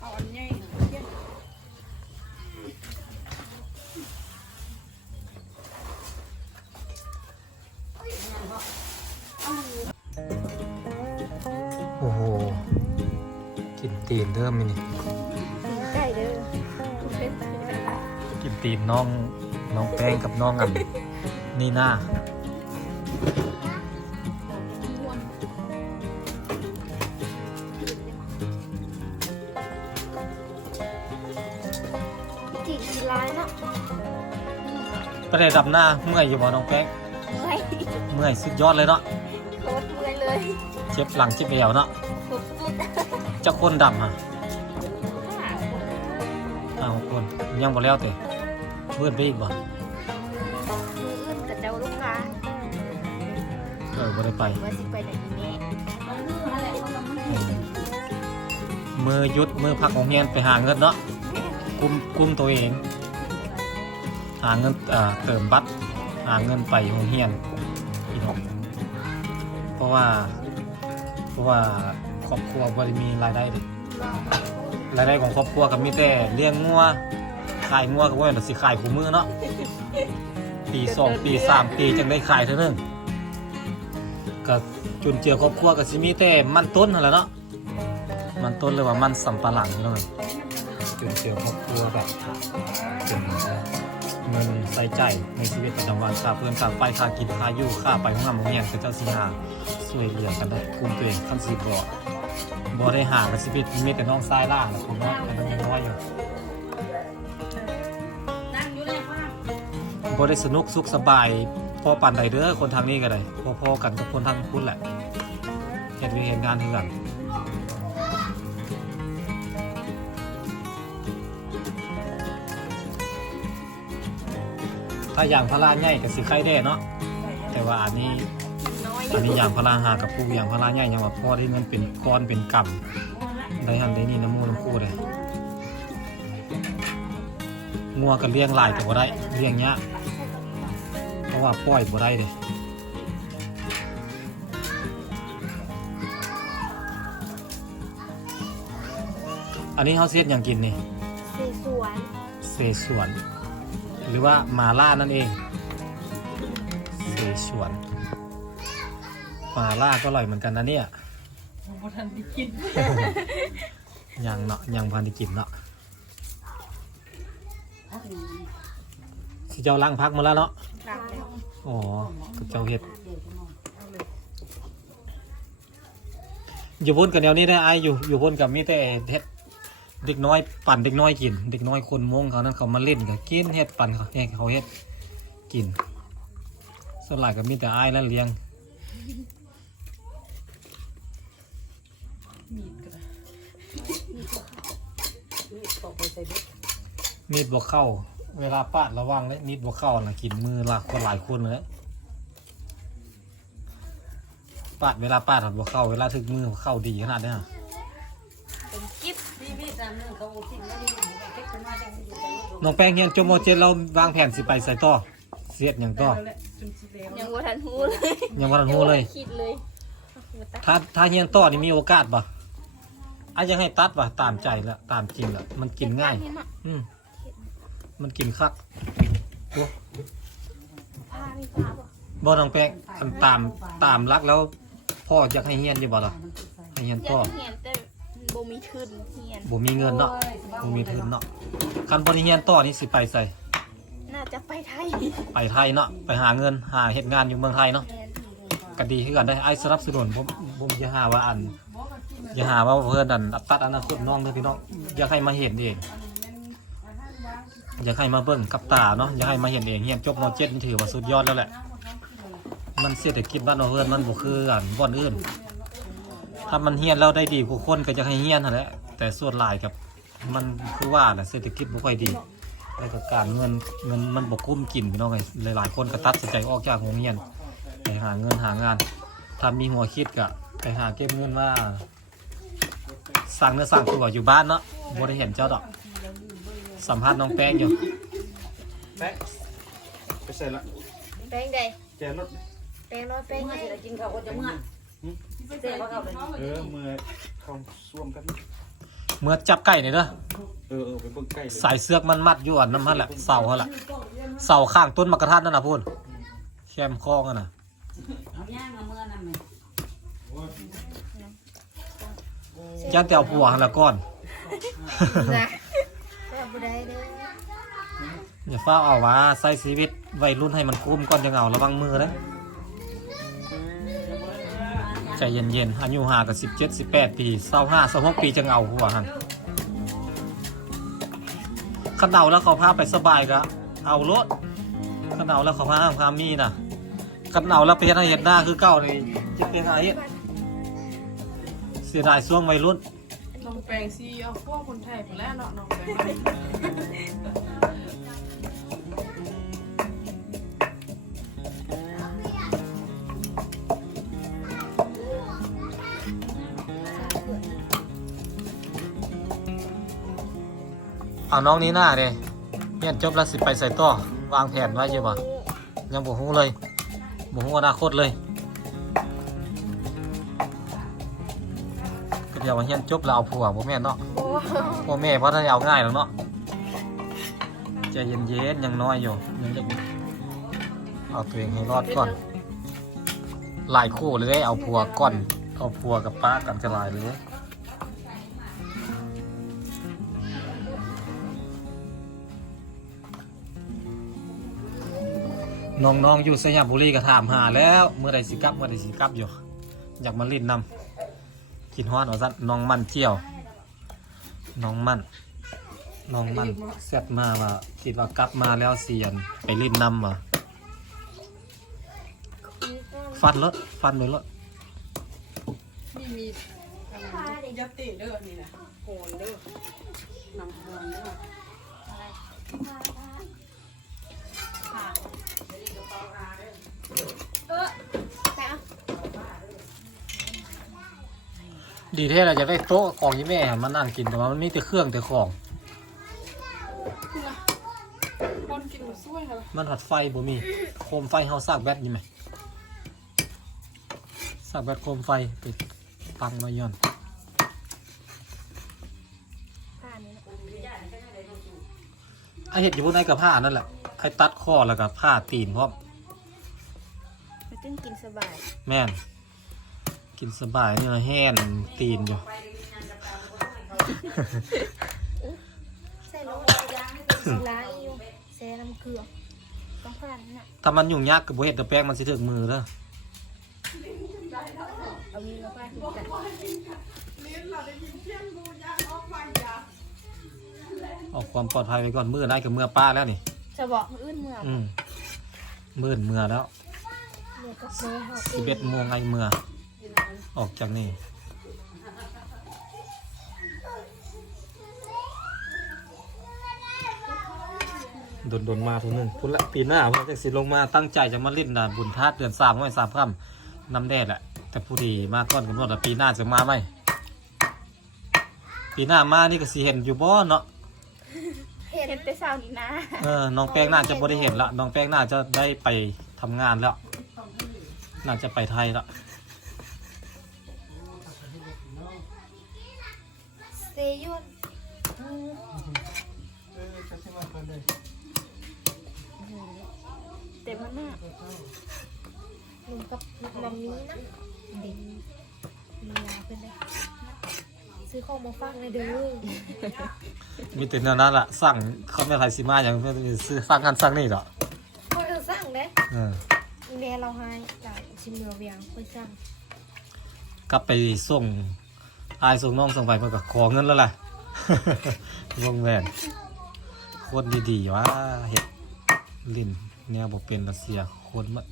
เอาอันใหญ่โอ้โหกินตีนเริ่มนี่ใกล้เด้อเป็นไปได้กินตีนน้องน้องแป้งกับน้องอันนี่หน้า ประเดี๋ยวดับหน้าเมื่อยอยู่บ่น้องแป้งเมื่อยเมื่อยสุดยอดเลยเนาะโคตรเมื่อยเลยเจ็บหลังเจ็บเอวเนาะสุดสุดจะคนดำอะห้าคนอ้าวคนยังบ่แล้วแต่เบื่อไปอีกบ่มืออื่นกับเจ้าลูกค้าเออบ่ได้ไป ว่าสิไปไหนแม่อืมมือหยุดมือพักของเฮียนไปหาเงินเนาะกุมกุมตัวเอง หาเงินเติมบัตรหาเงินไปโรงเรียนพี่น้องเพราะว่า เพราะว่าครอบครัวบริมีรายได้เลยรายได้ของครอบครัวก็มีแต่เลี้ยงงัวขายงัวก็ว่าแต่สิขายผู้มือเนาะปีสองปีสามปีจึงได้ขายเท่านึงก็จุนเจือครอบครัวก็สิมีแต่มันต้นนั่นแหละเนาะมันต้นเลยว่ามันสำปะหลังพี่น้องจุนเจือครอบครัวแบบจุนเป็น เงินใส่ใจในชีวิตประจำวันค่าเพื่อนค่าไฟค่ากินค่าอยู่ค่าไปห้องน้ำโรงเรียนก็จ้าสิหาช่วยเหลือกันได้กลุ่มตัวเองขั้นสิบบ่บ่ได้หางกันสิบิมีแต่น้องทรายล่างนะผมว่ามันยังน้อยอยู่บ่อยู่เลยว่าบ่ได้สนุกสุขสบายพอปานใดเด้อคนทางนี้ก็ได้พอๆกันกับคนทางคุณแหละเฮ็ดเวียกเฮ็ดงานคือกัน ถ้าอย่างพระราใหญ่ก็สิไข่แด้เนาะแต่ว่าอันนี้น้อยอันนี้อย่างพระราหากับผู้อย่างพระราใหญ่ยังว่าพ่อที่มันเป็นก้อนเป็นกำได้หันได้นี่น้ำมูกน้ำคู่เลยงัวก็เลี้ยงหลายแต่ว่าได้เลี้ยงเนี้ยากเพราะว่าปล่อยบ่ได้เลยอันนี้เขาเสียดอย่างกินนี่สีสวนเสฉวน หรือว่ามาล่านั่นเองเสฉวนมาล่าก็อร่อยเหมือนกันนะเนี่ยบ่ทันได้กินยังเนาะยังพันธุ์กินเนาะสิเจ้าล้างพักมาแล้วเนาะหนักแล้วอ๋อก็เจ้าเห็ดอยู่พ้นกับแนวนี้ได้ไอายอยู่อยู่พ้นกับมีแต่เห็ด เด็กน้อยปั่นเด็กน้อยกิน เด็กน้อยคนมงเขานั้นเขามาเล่นกับกินเห็ดปั่นเขาเองเขาเห็ดกินส่วนหลายก็มีแต่อ้ายแล้วเลี้ยงมีดก็ได้มีดบวกเข้า เวลาปาดระวังเลยมีดบวกเข้านะกินมือหลายคนหลายคนเลยปาดเวลาปาดหัดบวกเข้าเวลาถึงมือเข้าดีขนาดเนี้ย นนึงเขาเอาทิ้งไว้ในหมู่เก็บขึ้นมาจังสิอยู่ไปน้องแป้งเฮียนจมโมเจนเราวางแผนสิไปใส่ต่อเสียดอย่างต่อแล้วแหละจนสิแล้วยังว่าทันหูเลยยังวันหูเลย คิดเลยถ้าถ้าเฮียนต่อนี่มีโอกาสปะอายังให้ตัดปะตามใจละตามจริงละมันกินง่าย อืมมันกินคักโอ้ผ้ามีผ้าบ่บ่น้องแป้งคันตามตามรักแล้ว พ่ออยากให้เฮียนอยู่บ่ล่ะให้เฮียนอยาต่อกเห็นแต่ บ่มีทุนเฮียน บ่มีเงินเนาะบ่มีทุนเนาะคันบ่ได้เฮียนต่อนี่สิไปใส่น่าจะไปไทยไปไทยเนาะไปหาเงินหาเฮ็ดงานอยู่เมืองไทยเนาะแมนก็ดีคือกันได้ไอ้สนับสนุนผมผมจะหาว่าอันอย่าหาว่าเพื่อนอันตัดอนาคตน้องเด้อพี่น้องอยากให้มาเห็นเองอยากให้มาเบิ่งกับตาเนาะอยากให้มาเห็นเองเฮียนจบม .7 นี่ถือว่าสุดยอดแล้วแหละมันเศรษฐกิจบ้านเราเพื่อนมันบ่คือกันบ่อนอื่น ถ้ามันเฮียนแล้วได้ดีกว่าคนก็จะให้เฮียนนั่นแหละแต่ส่วนหลายกับมันคือว่าแหละเศรษฐกิจบ่ค่อยดีแล้วก็การเงินเงินมันบ่คุ้มกินพี่น้องไงหลายๆคนก็ตัดสินใจออกจากโรงเรียนไปหาเงินหางานถ้ามีหัวคิดก็ไปหาเก็บเงินว่าสั่งเนื้อสั่งตัวอยู่บ้านเนาะบ่ได้เห็นเจ้าดอก สัมภาษณ์น้องแป้งอยู่แป๊กไปใส่ละแป้งใดแกรถไปป้งน้อยแป้งเมื่อไงสิได้กินข้าวก็จะเมื่อ เสียเขาเข้าเลยเออมือเข้าซ่วมกันเมื่อจับไก่นี่เด้อเออเออไปเบิ่งใกล้เลยสายเสือกมันมัดอยู่อันน้ำมันแหละเสาเขาแหละเสาข้างต้นมะกระทัดนั่นน่ะพูดแคมคลองอะน่ะเอาย่างเอาเมื่อนำไหมจ้างแต่เอาผัวหั่นละก่อน นะก็บ่ได้เด้ออย่าฟ้าเอาว่าใส่ชีวิตวัยรุ่นให้มันคุ้มก่อนจะเหงาระวังมือนะ ใจเย็นๆอายุห่างกับสิบเจ็ดสิบแปดปีเศร้าห้าเศร้าหกปีจะเหงาหัวหันขันเหนาแล้วเขาพาไปสบายก็เอารถขันเหนาแล้วเขาพาห้ามพามีนะขันเหนาแล้วไปเฮ็ดให้เห็นหน้าคือเก่าเลยจะเป็นอะไรเสียดายช่วงวัยรุ่นน้องแปลงซีเอาพวกคนไทยไปแล้วเนาะน้องแปลง เอาน้องนี้หน้าเลยเรียนจบแล้วสิไปใส่ต่อวางแผนไว้ใช่ปะยังบ่ฮู้เลยบ่ฮู้อนาคตเลยก็เดี๋ยวเรียนจบแล้วเอาผัวบ่แม่นเนาะโอ้พ่อแม่เพราะท่านเอาง่ายหรอกเนาะใจเย็นๆยังน้อยอยู่ยังเด็กอยู่เอาตัวเองให้รอดก่อนหลายคู่เลยเอาผัวก่อนเอาผัวกับป้ากันจะลายเลย น้องๆอยู่สยามบุรีก็ถามหาแล้วเมื่อใดสิกลับเมื่อใดสิกลับอยู่ อยากมาเล่นนำกินฮอดเอาซะน้องมันเที่ยว น้องมันน้องมันเสร็จมาว่าคิดว่ากลับมาแล้วเสียนไปเล่นนำว่ะฟันรถฟันเลยรถนี่มียัตติเด้อนี่นะโหนเด้อนำโหนเด้อ ดีแท้เราจะได้โต๊ะของยี่แม่มานั่งกินแต่ว่ามันมีแต่เครื่องแต่ของคนกินหมูสวยเหรอมันหัดไฟบ่มี โคมไฟเฮาสร้างแบตนี่ไหมสร้างแบตโคมไฟไปตั้งมาย่อนผ้านี้นะไอเห็ดอยู่บนไอกับผ้านั่นแหละไอ้ตัดคอแล้วกับผ้าตีนพร้อม มันจึงกินสบาย แม่น กินสบายเนื้อแห้นตีนอยู่ ใส่ลงล้างอยู่แซ่น้ำเกลือต้องผ่านน่ะถ้ามันยุ่งยากกับเห็ดตะแป้งมันสิถึงมือเด้อเอามีมาผ่านกันเอาความปลอดภัยไว้ก่อนมือได้กับเมื่อป้าแล้วนี่ จะบอกมื้ออื่นเมื่ออืมมืดเมื่อแล้ว เนี่ยก็แซ่เฮาสิบเอ็ดโมงไอเมื่อ ออกจากนี่โดนๆมาทุกนึงพุ่นละปีหน้าเพิ่นจะสิลงมาตั้งใจจะมาเล่นนะบุญธาตุเดือนสามไว้สามค่ำน้ำแดดแหละแต่ผู้ดีมาก่อนกำหนดว่าปีหน้าจะมาไหมปีหน้ามานี่ก็สิเห็นอยู่บ่เนาะเห็นแต่เช้านี้นะเออน้องแป้งน่าจะบ่ได้เห็นละน้องแป้งน่าจะได้ไปทำงานแล้ว น่าจะไปไทยละเซยวนเต็มมันน่ะลุงกับลุงมัมมี่นะเด็กเมียเพิ่นเลยซื้อของมาฝากเลยเด้อมีแต่แนวนั้นละสั่งเขาไม่ไทยสิมาอย่างไม่ได้ซื้อสั่งกันสั่งนี่หรอกพอเราสั่งเด้เอีเมลเราให้จากชิมเมือเวียงค่อยสั่งกลับไปส่งอายส่งน้องส่งไปเพื่อก็ขอเงินแล้วล่ะ วงแหวนโคตรดีๆว่าเห็ดลิ้นแนวบอกเป็นรัสเซียโคตรมัน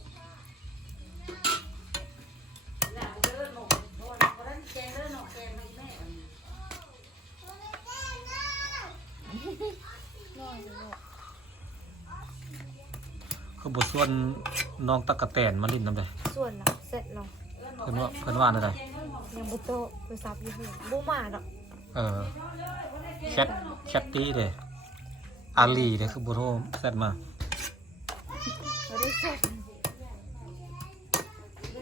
ส่วนน้องตะกะแตนมาลิ้นนำได้ส่วนเราเสร็จเราเพิ่นว่าเพิ่นว่านั่นไดยังบุโตะโทรศัพท์อยู่เพื่อนบูมาดอกเออแคทแคทตี้เด้อาลีเด้คือบ่โทรแซดมาเราได้เสร็จ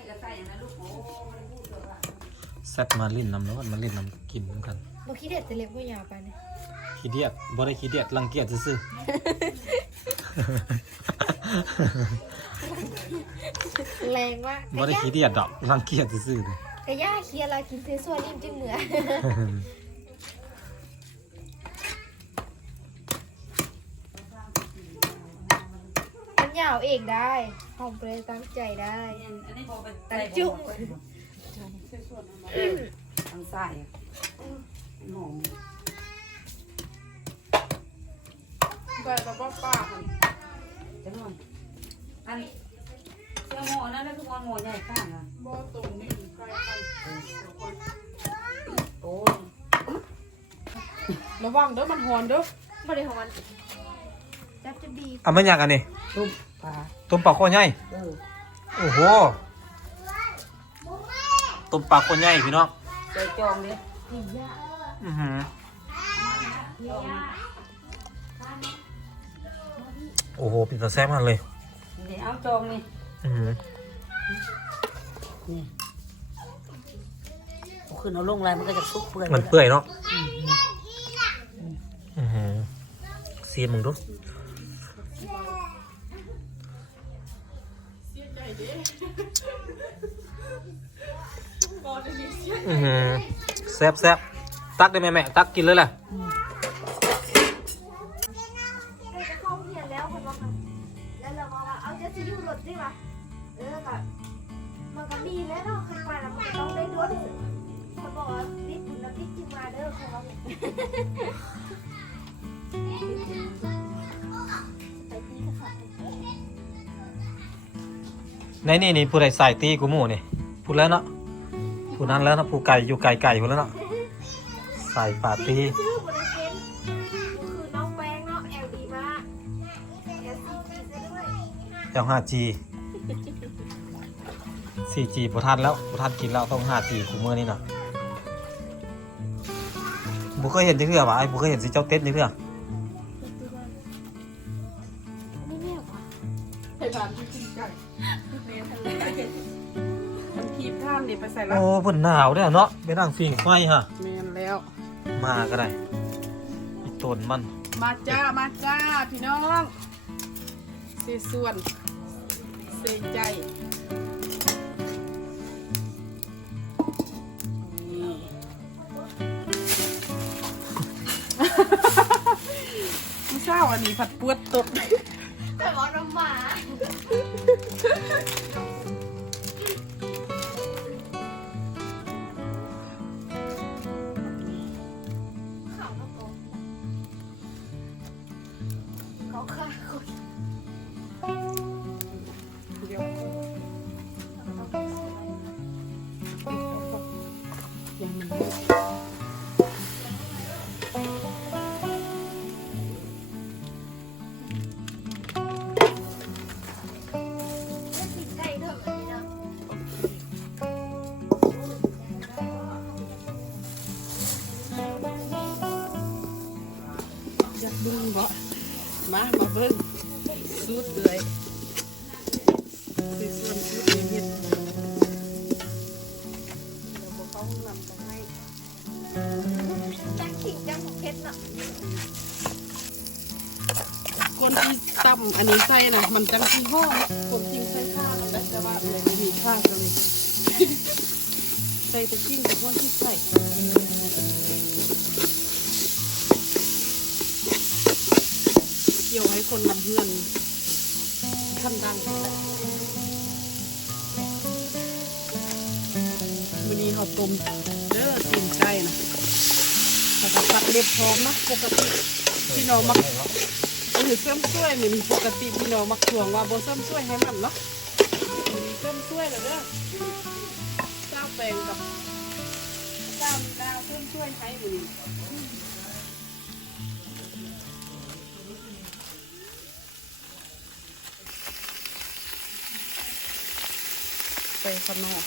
อย่างนั้นลูกโอ้ไม่ได้พูดเลยว่าแซดมาลิ้นนำแล้วมันมาลิ้นนำกินเหมือนกันบ่คิดเด็ดแต่เล็บบ่ยาวไปเนี่ยขี้เดียดบ่ได้ขี้เดียดรังเกียจซื่อ แรงว่าๆบ่ได้ขี้เดียดดอกรังเกียจซื่อๆเลยกระย่าเคลียร์ลากินเซซัวนิ่มจิ้มเหมือมันยาวเองได้หอมไปเลยตั้งใจได้อันนี้พอไปแต่จุ๊บทางซ้ายหอมได้แล้วป้าป้าหัน จังหวะอันเสื้อหมอนั่นแล้วทุกคนหมอใหญ่ข้างอะบ่ตรงนี้ใครกันโอ้ยระวังเด้อมันหอนเด้อบริหารจับจะดีอะมันอยากอันนี้ตุ้มปลาต้มปลาข้อใหญ่เออโอ้โหต้มปลาข้อใหญ่พี่น้องใจจองเลยอือหือ โอ้โหเป็นตาแซ่บมากเลยนี่เอาจองนี่อือหือนี่เอาขึ้นเอาลงอะไรมันก็จะซุกเปื่อยมันเปื่อยเนาะอือหือซีมึงดูเสียใจเด้บ่ได้ยินเสียงอือหือแซ่บแซ่บตักได้ไหมแม่ตักกินเลยแหละจะ มีแล้วเนาะขึ้นมาแล้วมันก็ต้องได้รถเขาบอกว่ารีบบุญนะรีบกิมาเด้อขอกไปตีกระสับในนี่นี่ผู้ใดใส่ตีกูหมูนี่พูดแล้วเนาะผู้นั้นแล้วนะผู้ไก่อยู่ไก่ไก่พูดแล้วเนาะใส่ปาตีชื่อบริเกนคือน้องแป้งเนาะแอลดีมาจี ซะด้วยเจ้า 5G 4G บ่ทันแล้วบ่ทันกินแล้วต้อง 5G กูมื้อนี้เนาะบ่เคยเห็นจังเทื่อว่ะไอ้บ่เคยเห็นสิเจ้าเต้นจังเทื่อไม่แน่ว่ะไปบ้านที่กินไก่มันคีบท่านนี่ไปใส่ละโอ้เพิ่นหนาวเด้อเนาะไปนั่งฟิงไฟฮะแมนแล้ว มาก็ได้อีต้นมัน มาจ้ามาจ้าพี่น้องเสส่วน เสใจ ไม่เช้าอันนี้ผัดปวดตกแต่ว่าน้ำหมา อยากดูบ่มามาเบิ้งสูตรเลยคือส่วนสูตรเย็นๆเดี๋ยวบอกเขาห้องน้ำจะให้จังขิงจังของเพชรเนาะคนที่ตั้มอันนี้ใส่นะมันจังที่ห้องคนจริงใส่ข้าวแต่แต่ว่าเลยไม่มีข้าวก็เลย ใส่แตะกิ้งกับพวกที่ใส่ คนนำเพื่อนทำดังวันนี้เขาต้มเด้อตีนไก่นะแต่ก็ตัดเล็บพร้อมนะปกติพี่น้องมักหรือเส้มช่วยนี่ปกติพี่น้องมักทวงว่าโบเส้มช่วยให้มันเนาะเส้มช่วยแล้วเด้อเจ้าแปลงกับเจ้าดาวเส้มช่วยให้มือนี้ ใส่ขนม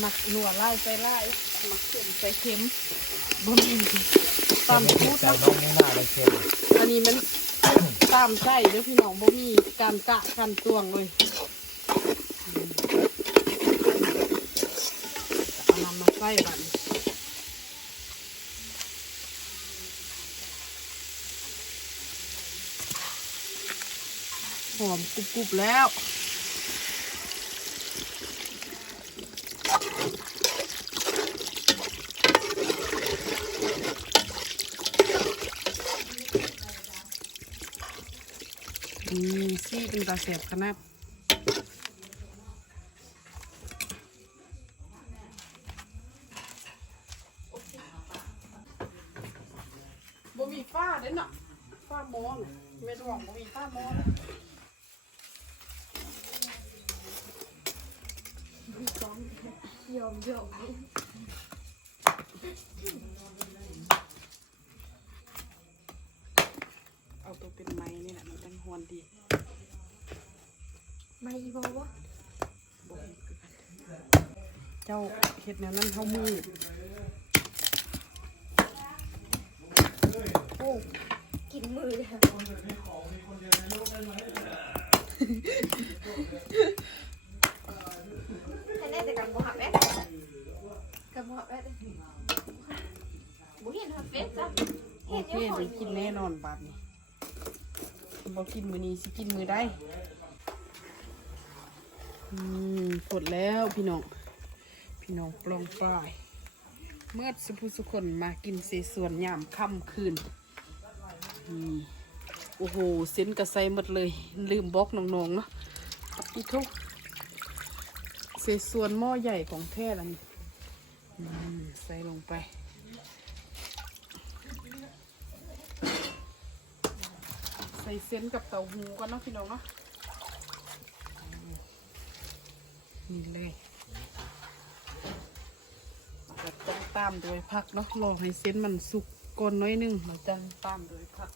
หมักหนัวไล่ใส่ไล่หมักเข็มใส่เข็มบนตามพูดแต่นะต้มพุทธนะอันนี้มันตามใช่เด้อพี่น้องบ่มีการกะการตวงเลยเอานำมาใส่บัดหอมกรุบๆแล้ว ตาเสียบขนาดบ่มีฟ้าเด้น่ะฟ้ามอนไม่ต้องบอกบ่มีฟ้ามอนยอมยอม ไม่บอกว่าบ่มีคือกันเจ้าเฮ็ดแนวนั้นเท่ามือโอ้กินมือเลยให้แน่แต่กันบ่หับแอ๊ะกันบ่หับแอ๊ะบ่เห็นหับเฟซจ้ะโอเคเดี๋ยวกินแน่นอนบาดนี้บ่กินมื้อนี้สิกินมื้อใด อืมกดแล้วพี่น้อง พี่น้องปลองปลาย เมื่อสุภุสุคนมากินเสส่วนยามค่ำคืนอืมโอ้โห เส้นกระใสหมดเลย ลืมบล็อกน้องๆเนาะอีทุกเสส่วนหม้อใหญ่ของแท้ละนี่ใส่ลงไป ใส่เส้นกับเต้าหู้กันเนาะพี่น้องเนาะ นี่เลยต้องตามโดยผักเนาะรอให้เส้นมันสุกก่อนน้อยนึงเราจะตามโดยผัก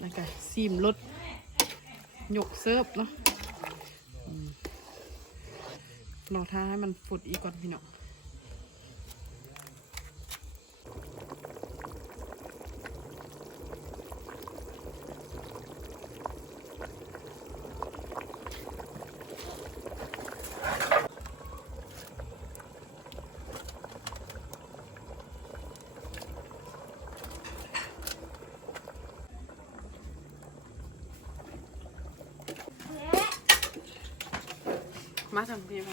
แล้วก็ซีมรสหยกเซิร์ฟเนาะรอท้าให้มันฝุดอีกก่อนพี่น้อง มา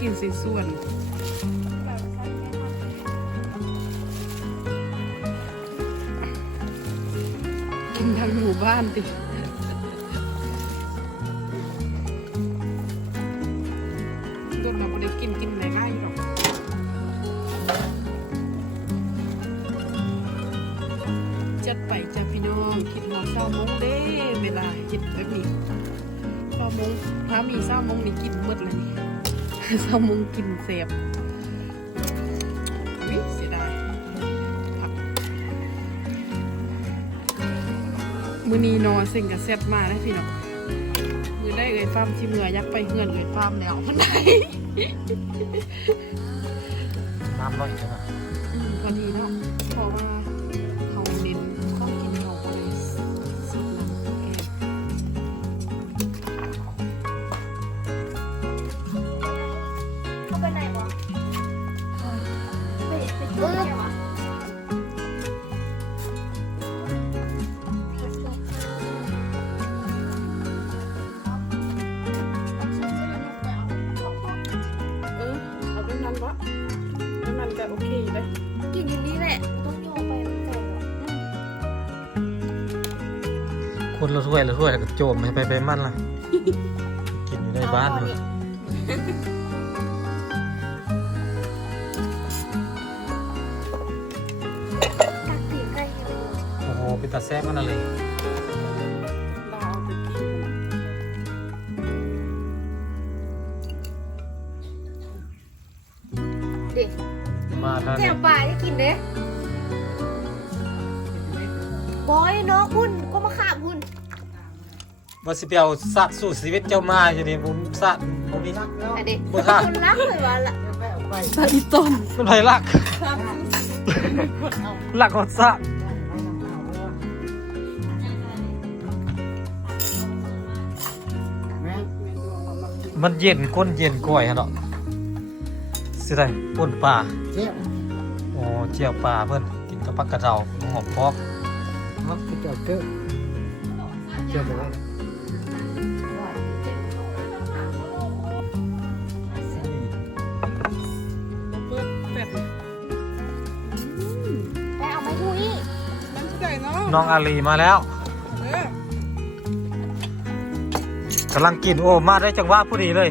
กินสิส่วนกินทางหมู่บ้านติ เศร้ามงกินเสียบวิเสียดายผักมือนีนอนสิ่งกับแซ่บมานะพี่น้องมือได้เอ่ยฟามที่เมือยักไปเฮือนเอ่ยฟามแล้วมันได้น้ำร้อยใช่ไหมอืมพอดีเนาะเพราะว่า วยละถ้วยกับโจมให้ไปไปมั่นละกินอยู่ในบ้านเลยโอ้โหเป็นตาแซ่บมันอะไรดิมาทานแจ่วป่าห้กินเด้บอยเนาะคุณก็มาขาบคุณ ว่าสิไปเอาสัตว์สู่ชีวิตเจ้ามาอยู่นี่ผมสัตว์ผมมีอันนี้บ่ค่ะคุณรักเลยว่าละใส่อีต้นมันไรลักลักของสัตว์มันเย็นก้นเย็นก้อยฮะเนาะสิได้ป่นปลาเจี๊ยบโอ้เจียวปลาเพิ่นกินกับผักกระเดาหอมพอกมักเจ้าเก้อเจ้าบ มันใส่เนาะน้องอาลีมาแล้วเออกำลังกินโอ้มาได้จังหวะพอดีเลย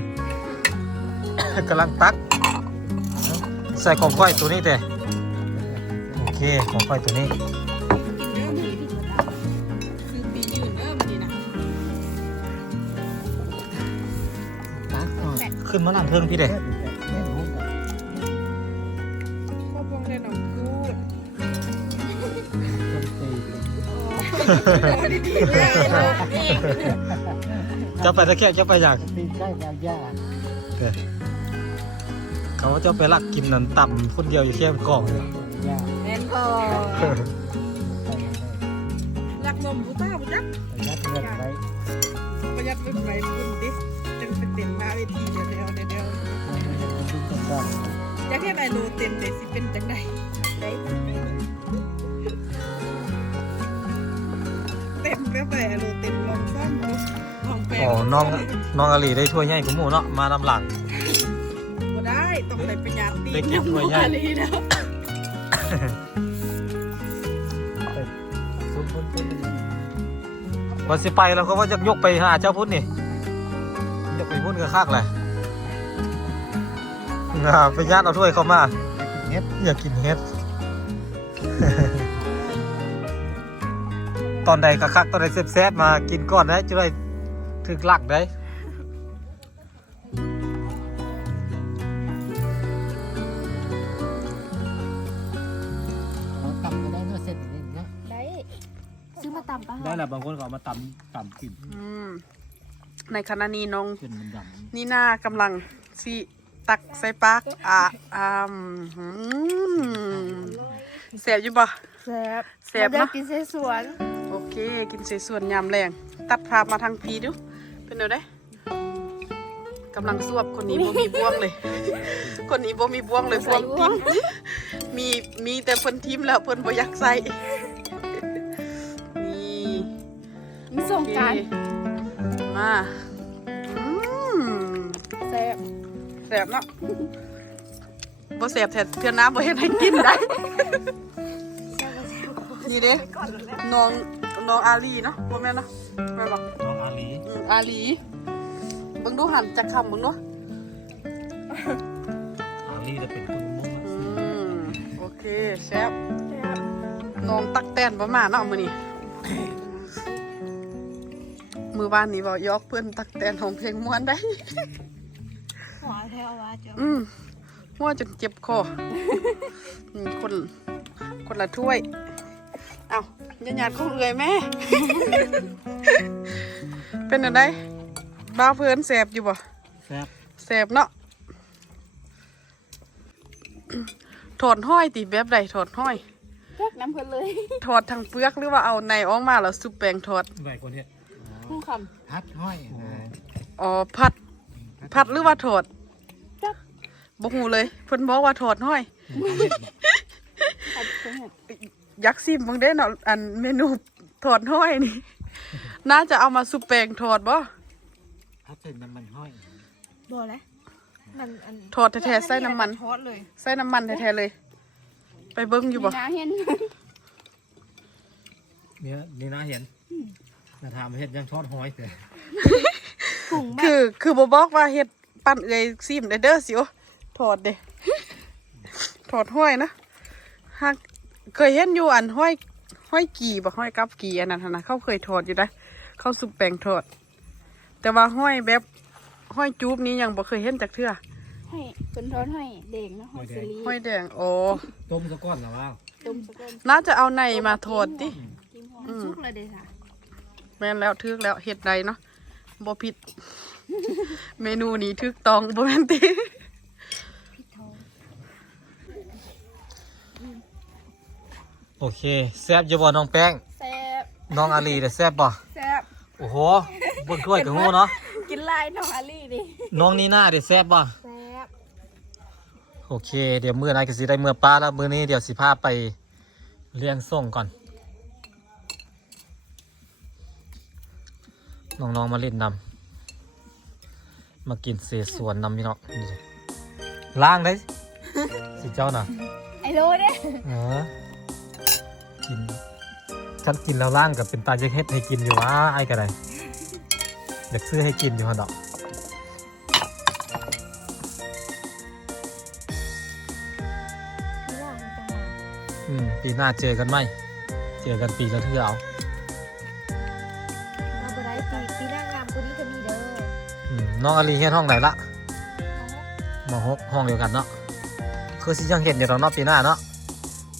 กำลังตัก ใส่ของก้อยตัวนี้เต้โอเคของก้อยตัวนี้กินเยอะดีคือปียืนเริ่มดีนะตักหน่อยขึ้นมานั่งเทิงพี่เด้แดีๆเลยนะเองจะไปตะแคงจะไปอยากตีใกล้ยาย่าเด้เขาจะไปลักกินนันต่ำคนเดียวอยู่แค่กล่องเลยย่าแมนก็ใส่เลยรักนมผู้ต้าผู้จักยัดเงินไว้ประหยัดเงินไหนคุณดิจังเป็นเต็มหน้าเวทีเดียวเดียวเดียวจะแค่ไหนโลเต็มเด็สิเป็นจังไดเต็มไป ไปโลเต็มลองซ่อมดูลองแปลอ๋อน้องน้องอาลีได้ถ้วยใหญ่ของหมูเนาะมาลำหลัง บ่ได้ ต้องได้ประหยัดตีได้เก็บไว้ใหญ่อะไรแล้วซุปบนต้นวันสิไปเราก็ว่าจะยกไปหาเจ้าพุ่นนี่ยกไปพุ่นก็คักแหละอ่าไปญาติเอาถ้วยเข้ามา เฮ็ดอยากกินเฮ็ด ตอนใดก็คักตอนใดแซ่บๆมากินก่อนได้จะได้ถึกหลักได้เราตำก็ได้เนาะเสร็จนี่นะได้ซื้อมาตำปะได้แหละบางคนก็เอามาตำตำกินอืมในขณะนี้น้องจนมันดำนี่หน้ากำลังสิตักใส่ปากอะอ่าอืมเสียบอยู่ปะแซ่บแซ่บเนอะมากินเสสวนโอ เคกินเสส่วนยามแรงตัดภาพมาทางพีดู เป็นเดี๋ยวได้กำลังสวบคนนี้บ่มีบ่วงเลย คนนี้บ่มีบ่วงเลยบ่วงทิมมีมีแต่เพิ่นทิมแล้วเพิ่นบ่อยากใส่นี่มีส่งโอเคการมาอืมแซ่บแสบเนาะบ่แสบแท้เทื่อน้ำบ่เฮ็ดให้กินได้นี่เด้น้อง น้องอาลีเนาะบ่แม่นเนาะแม่นบ่น้องอาลีอืมอาลีเบิ่งดูหันจักคำเบิ่งเนาะอาลีจะเป็นคนมุ่งอืมโอเคแซ่บน้องตักแตนบ่มาเนาะมื้อนี้มือบ้านนี้บ่ยอกเพื่อนตักแตนของเพลงม่วนได้หัวแถวว่าจ้ะอืมหัวจนเจ็บคออืมคนคนละถ้วย เอา ญาติญาติของเอื่อยแม่ เป็นอะไรบ้าวเพื่อนแสบอยู่บ่แซ่บแสบเนาะถอดห้อยตีแบบใดถอดห้อยแยกน้ำเพิ่นเลยถอดทางเปลือกหรือว่าเอาในออกมาแล้วสุบแปลงถอดใบคนเนี้ยผู้คพัดห้อยนะอ๋อพัดพัดหรือว่าถอดบ่ฮู้เลย เพิ่นบอกว่าถอดห้อยำ ใครเป็นเห็ดยักษ์ซิมเบางเด้เนาะอันเมนูถอดห้อยนี่ น่าจะเอามาสุบแปลงถอดบ่พัดเป็นน้ำมันห้อยบ่เลยมันอันถอดแท้ๆใส่น้ำมัน ทอดเลยใส่น้ำมันแท้ๆเลย ไปเบิ่งอยู่บ่มีน้าเห็นเนี่ยนี่น่าเห็นแต่ถามเห็ดยังทอดหอยแต่ถุงแม่คือคือบ่บอกว่าเฮ็ดปั้นเอ้ยซิมได้เด้อสิโอถอดเด้ถอดห้อยนะฮัก เคยเห็นอยู่อันห้อยห้อยกี่บ่ห้อยกับกี่อันนั้นหั่นนะเขาเคยทอดอยู่นะเขาสุปแป้งทอด แต่ว่าห้อยแบบห้อยจูบนี้ยังบ่เคยเห็นจากเทื่อให้เป็นทอดให้เด่งนะหอยสลีห้อยแดงโอ้ต้มซะก่อนแล้วว่าต้มสักก้อนน่าจะเอาในมาทอดดิกินหอมชุกเลยเด้อค่ะแม่นแล้วทึกแล้วเฮ็ดใดเนาะบ่ผิด เมนูนี้ทึกต้องบ่แม่นติ โอเคแซ่บอยู่บ่น้องแป้ง แซ่บน้องอาลีเด้อแซ่บบ่แซ่บโอ้โหเบิ่งถ้วยกับหูเนาะกินลายน้องอาลี่ดิน้องนี่น่าเด้อแซ่บบ่แซ่บโอเค เดี๋ยวมื้อไหนก็สิได้มื้อปลาแล้วมื้อนี้เดี๋ยวสิพาไปเลี้ยงส่งก่อนน้องๆมาเล่นนำมากินเศษสวนนำพี่น้องนี่ดิล้างได้สิเจ้าน่ะไอโลเด้ เออ กินคันกินแล้วล่างกับเป็นตาจะเฮ็ดให้กินอยู่วะไอ้กระไดอยากซื้อให้กินอยู่ฮะดอกที่ว่ามันจะมาอืมปีหน้าเจอกันไหมเจอกันปีละเทื่อเอาเราบ่ได้ปีปีหน้างามกว่านี้ก็มีเด้ออืมน้องอาลีเฮ็ดห้องไหนละมหกห้องเดียวกันเนาะคือสิยังเห็นอยู่ตอนนอกปีหน้าเนาะ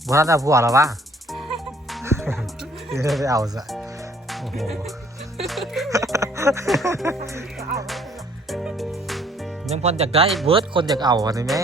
บ่ทันได้ผัวหรอวะเดี๋ยว ไปเอาซะโอ้โหก็เอายังพอนอยากได้เวิร์ดคนอยากเอาอันนี้แม่